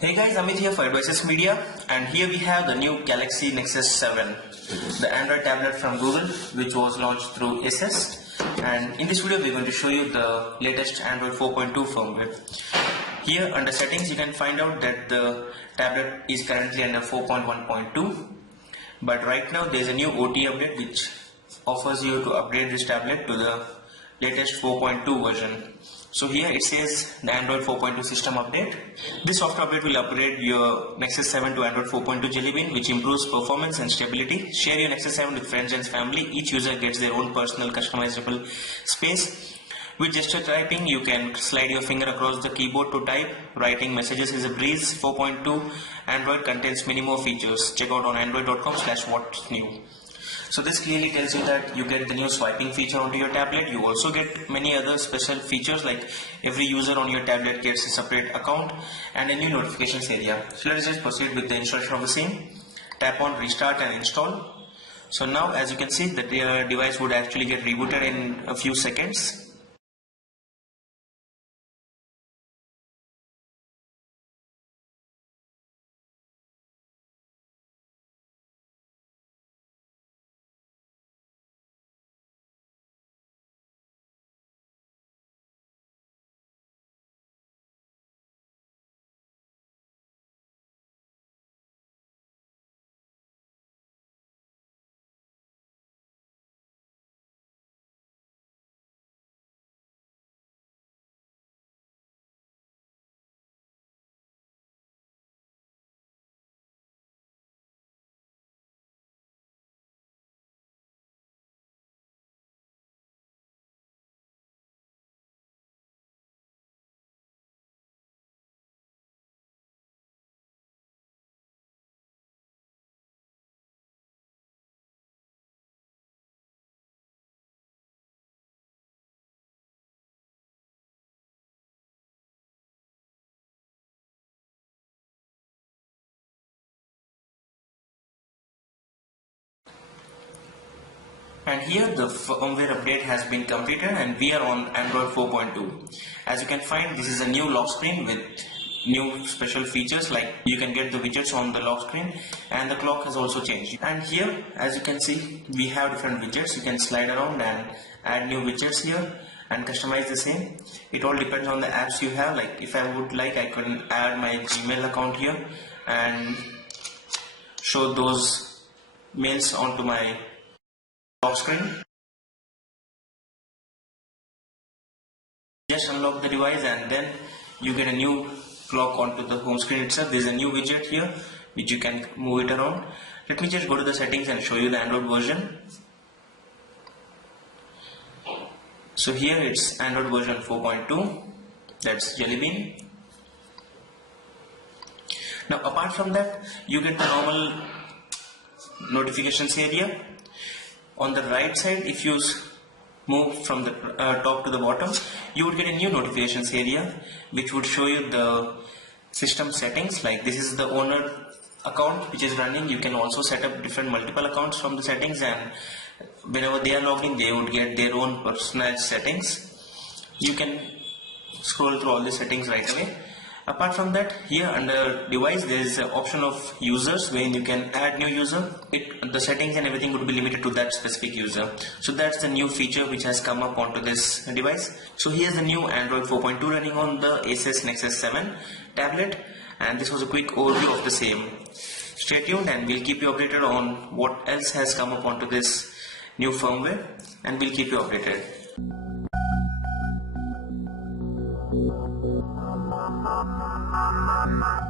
Hey guys, Amit here for Advices Media, and here we have the new Galaxy Nexus 7, the Android tablet from Google, which was launched through Asus. And in this video, we're going to show you the latest Android 4.2 firmware. Here under settings, you can find out that the tablet is currently under 4.1.2, but right now there's a new OT update which offers you to upgrade this tablet to the latest 4.2 version. So here it says the Android 4.2 system update. This software update will upgrade your Nexus 7 to Android 4.2 Jelly Bean, which improves performance and stability. Share your Nexus 7 with friends and family. Each user gets their own personal customizable space. With gesture typing, you can slide your finger across the keyboard to type. Writing messages is a breeze. 4.2 Android contains many more features. Check out on android.com/what's new. So this clearly tells you that you get the new swiping feature onto your tablet. You also get many other special features, like every user on your tablet gets a separate account and a new notifications area. So let's just proceed with the installation of the same. Tap on restart and install. So now as you can see, the device would actually get rebooted in a few seconds. And here the firmware update has been completed and we are on Android 4.2. As you can find, this is a new lock screen with new special features, like you can get the widgets on the lock screen, and the clock has also changed. And here, as you can see, we have different widgets. You can slide around and add new widgets here and customize the same. It all depends on the apps you have. Like if I would like, I can add my Gmail account here and show those mails onto my lock screen. Just unlock the device and then you get a new clock onto the home screen itself. There is a new widget here which you can move it around. Let me just go to the settings and show you the Android version. So here it's Android version 4.2, that's Jelly Bean. Now apart from that, you get the normal notifications area. On the right side, if you move from the top to the bottom, you would get a new notifications area which would show you the system settings. Like this is the owner account which is running. You can also set up different multiple accounts from the settings, and whenever they are logged in, they would get their own personalized settings. You can scroll through all the settings right away. Apart from that, here under device there is an option of users where you can add new user. The settings and everything would be limited to that specific user. So that's the new feature which has come up onto this device. So here's the new Android 4.2 running on the Asus Nexus 7 tablet, and this was a quick overview of the same. Stay tuned and we'll keep you updated on what else has come up onto this new firmware, and we'll keep you updated. Mama.